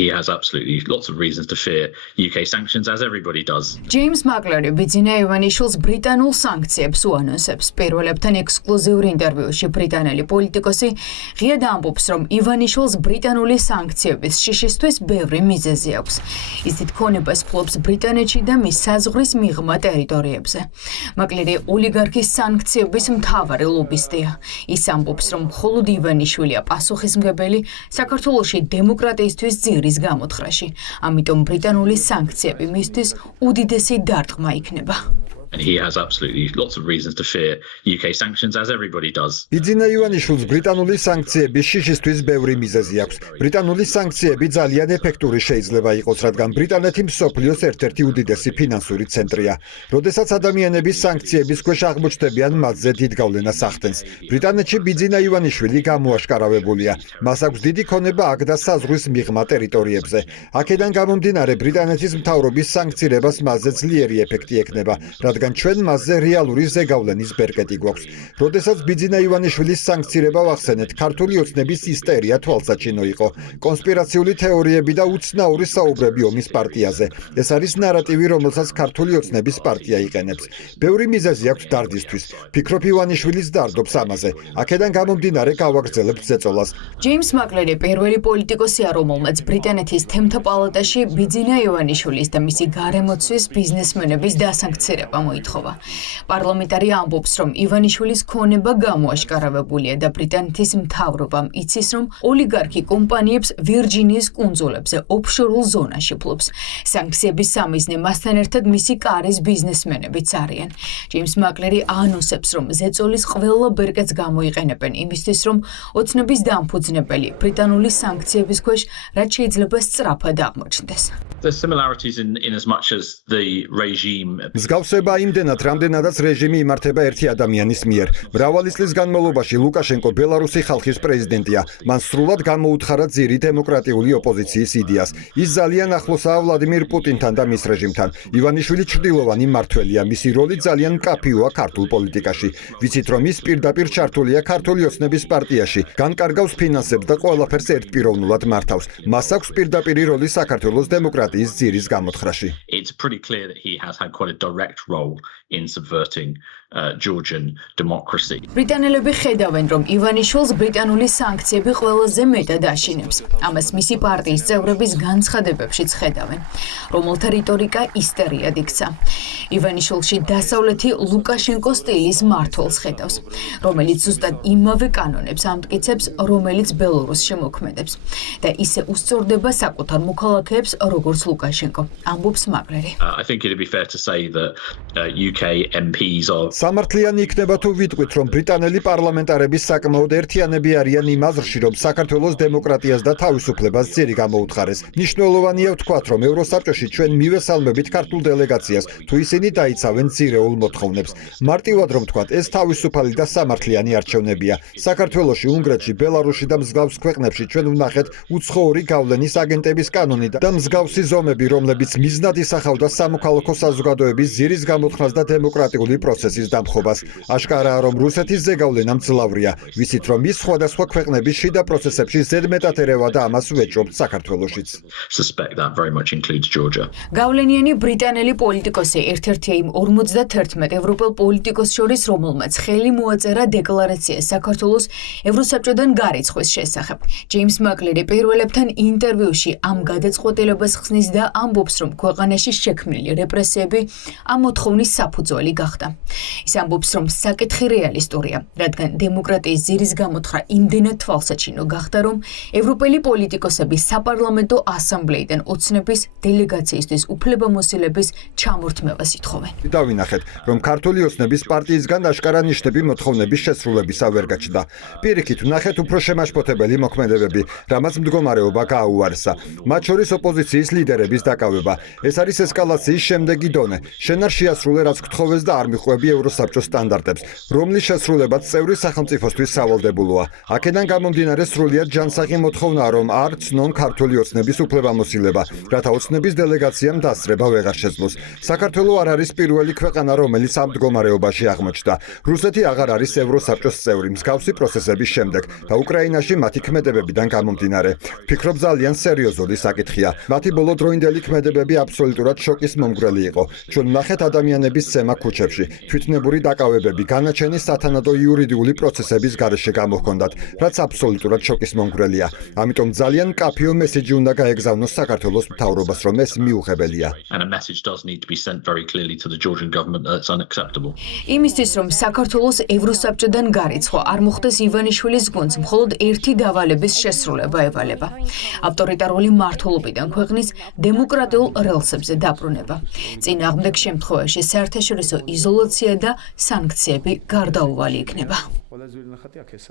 he has absolutely lots of reasons to fear UK sanctions, as everybody does. James Makleri ბიძინა ივანიშვილს ბრიტანულ სანქციებს უანონსებს. პირველებთან ექსკლუზიურ ინტერვიუში ბრიტანელი პოლიტიკოსი ღიად ამბობს, რომ ივანიშვილს ბრიტანული სანქციების შიშისთვის ბევრი მიზეზი აქვს. ის თვითონებას ფლობს ბრიტანეთში და მის საზღვრის მიღმა ტერიტორიებზე. Makleri ოლიგარქის სანქციების მთავარი ლობისტია. ის ამბობს, რომ მხოლოდ ივანიშვილია პასუხისმგებელი საქართველოში დემოკრატიისთვის ძირის გამოთხრაში. ამიტომ ბრიტანული სანქციები მისთვის უდიდესი დარტყმა იქნება. And he has absolutely lots of reasons to fear UK sanctions, as everybody does. ბიძინა ივანიშვილს ბრიტანული სანქციების შიშისთვის ბევრი მიზეზი აქვს. ბრიტანული სანქციები ძალიან ეფექტური შეიძლება იყოს, რადგან ბრიტანეთი მსოფლიოს ერთ-ერთი უდიდესი ფინანსური ცენტრია. როდესაც ადამიანები სანქციების ქვეშ აღმოჩნდებიან, მათზე დიდ გავლენას ახდენს. ბრიტანეთში ბიძინა ივანიშვილი გამოაშკარავებულია. მას აქვს დიდი ქონება აქ და საზღვრის მიღმა ტერიტორიებზე. აქედან გამომდინარე, ბრიტანეთის მთავრობის სანქცირებას მასზე ძლიერი ეფექტი ექნება. რადგან ჩვენ მასზე რეალური ზეგავლენის ბერკეტი გვაქვს. როდესაც ბიძინა ივანიშვილის სანქცირება ვახსენეთ, ქართული ოცნების ისტერია თვალსაჩინო იყო. კონსპირაციული თეორიები და უცნაური საუბრები ომის პარტიაზე. ეს არის ნარატივი, რომელსაც ქართული ოცნების პარტია იყენებს. ბევრი მიზეზი აქვს დარდისთვის. ფიქრობ ივანიშვილიც დარდობს ამაზე. აქედან გამომდინარე გავაგრძელებთ ზეწოლას. James Makleri პირველი პოლიტიკოსია, რომელმაც ბრიტანეთის თემთა პალატაში ბიძინა ივანიშვილის და მისი გარემოცვის ბიზნესმენების დასანქცირება მოითხოვა. პარლამენტარი ამბობს, რომ ივანიშვილის ქონება გამოაშკარავებულია და ბრიტანეთის მთავრობამ იცის, რომ ოლიგარქი კომპანიებს ვირჯინიის კუნძულებზე ოფშორულ ზონაში ფლობს. სანქციების სამიზნე მასთან ერთად მისი კარის ბიზნესმენებიც არიან. James Makleri ანონსებს, რომ ზეწოლის ყველა ბერკეტს გამოიყენებენ იმისთვის, რომ ოცნების დამფუძნებელი ბრიტანული სანქციების ქვეშ რაც შეიძლება სწრაფად აღმოჩნდეს. There's similarities in as much as the regime. მსგავსება იმდენად, რამდენადაც რეჟიმი იმართება ერთი ადამიანის მიერ. მრავალი წლის განმავლობაში ლუკაშენკო ბელარუსი ხალხის პრეზიდენტია. მან სრულად გამოუთხარა ძირი დემოკრატიული ოპოზიციის იდეას. ის ძალიან ახლოსაა ვლადიმირ პუტინთან და მის რეჟიმთან. ივანიშვილი ჩრდილოვანი მმართველია. მისი როლი ძალიან მკაფიოა ქართულ პოლიტიკაში. ვიცით, რომ ის პირდაპირ ჩართულია ქართული ოცნების პარტიაში. განკარგავს ფინანსებს და ყველაფერს ერთპიროვნულად მართავს. მას აქვს პირდაპირი როლი საქართველოს დემოკრატიის ძირის გამოთხრაში. It's pretty clear that he has had quite a direct role in subverting Georgian democracy. ბრიტანელები ხედავენ, რომ ივანიშვილს ბრიტანული სანქციები ყველაზე მეტად აშინებს. ამას მისი პარტიის წევრების განცხადებებშიც ხედავენ, რომელთა რიტორიკა ისტერიად იქცა. ივანიშვილში დასავლეთი ლუკაშენკოს სტილის მმართველს ხედავს, რომელიც ზუსტად იმავე კანონებს ამტკიცებს, რომელიც ბელორუსში მოქმედებს და ისე უსწორდება საკუთარ მოქალაქეებს, როგორც ლუკაშენკო. ამბობს Makleri. I think it'd be fair to say that UK MPs are სამართლიანი იქნება თუ ვიტყვით, რომ ბრიტანელი პარლამენტარების საკმაოდ ერთიანები არიან იმ აზრში, რომ საქართველოს დემოკრატიას და თავისუფლებას ძირი გამოუთხარეს. მნიშვნელოვანია ვთქვათ, რომ ევროსაბჭოში ჩვენ მივესალმებით ქართულ დელეგაციას, თუ ისინი დაიცავენ ძირეულ მოთხოვნებს. მარტივად რომ ვთქვათ, ეს თავისუფალი და სამართლიანი არჩევნებია. საქართველოში, უნგრეთში, ბელარუსში და მსგავს ქვეყნებში ჩვენ ვნახეთ უცხოური გავლენის აგენტების კანონი და მსგავსი ზომები, რომლებიც მიზნად ისახავდა სამოქალაქო საზოგადოების ძირის გამოთხრას და დემოკრატიული პროცესის დამხობას. აშკარაა, რომ რუსეთის ზეგავლენა მძლავრია. ვიცით, რომ ის სხვადასხვა ქვეყნების შიდა პროცესებში ზედმეტად ერევა და ამას ვეჭობთ საქართველოშიც. suspect that very much includes Georgia. გავლენიანი ბრიტანელი პოლიტიკოსი ერთ-ერთია იმ 51 ევროპელ პოლიტიკოს შორის, რომელმაც ხელი მოაწერა დეკლარაციას საქართველოს ევროსაბჭოდან გარიცხვის შესახებ. James Makleri პირველებთან ინტერვიუში ამ გადაწყვეტილებას ხსნის და ამბობს, რომ ქვეყანაში შექმნილი რეპრესიები ამ მოთხოვნის საფუძველი გახდა. ის ამბობს, რომ საკითხი რეალისტურია, რადგან დემოკრატიის ძირის გამოთხრა იმდენად თვალსაჩინო გახდა, რომ ევროპელი პოლიტიკოსები საპარლამენტო ასამბლეიდან ოცნების დელეგაციისთვის უფლებამოსილების ჩამორთმევას ითხოვენ. დავინახეთ, რომ ქართული ოცნების პარტიისგან აშკარა ნიშნები მოთხოვნების შესრულებისა ვერ გაჩნდა. პირიქით, ვნახეთ უფრო შემაშფოთებელი მოქმედებები, რამაც მდგომარეობა გააუარესა. მათ შორის ოპოზიციის ლიდერების დაკავება. ეს არის ესკალაციის შემდეგი დონე. შენ არ შეასრულე, რაც გთხოვეს და არ მიხვევი ევროსაბჭოს სტანდარტებს, რომლის შესრულებაც წევრი სახელმწიფოსთვის სავალდებულოა. აქედან გამომდინარე სრულიად ჯანსაღი მოთხოვნა, რომ არ ცნონ ქართული ოცნების უფლებამოსილება, რათა ოცნების დელეგაციამ დასწრება ვეღარ შეძლოს. საქართველო არ არის პირველი ქვეყანა, რომელიც ამ მდგომარეობაში აღმოჩნდა. რუსეთი აღარ არის ევროსაბჭოს წევრი მსგავსი პროცესების შემდეგ და უკრაინაში მათი ქმედებებიდან გამომდინარე. ვფიქრობ, ძალიან სერიოზული საკითხია. მათი ბოლოდროინდელი ქმედებები აბსოლუტურად შოკის მომგვრელი იყო. ჩვენ ვნახეთ ადამიანების ცემა ქუჩებში, თვითნებური დაკავებები, განაჩენი სათანადო იურიდიული პროცესების გარეშე გამოჰქონდათ, რაც აბსოლუტურად შოკის მომგვრელია. ამიტომ ძალიან მკაფიო მესიჯი უნდა გაეგზავნოს საქართველოს მთავრობას, რომ ეს მიუღებელია. And a message does need to be sent very clearly to the Georgian government that it's unacceptable. იმისთვის, რომ საქართველოს ევროსაბჭოდან გარიცხვა არ მოხდეს ივანიშვილის გუნდს, მხოლოდ ერთი დავალების შესრულება ევალება. ავტორიტარული მმართველობიდან ქვეყნის დემოკრატიულ რელსებზე დაბრუნება. წინააღმდეგ შემთხვევაში საერთაშორისო იზოლაცია და სანქციები გარდაუვალი იქნება.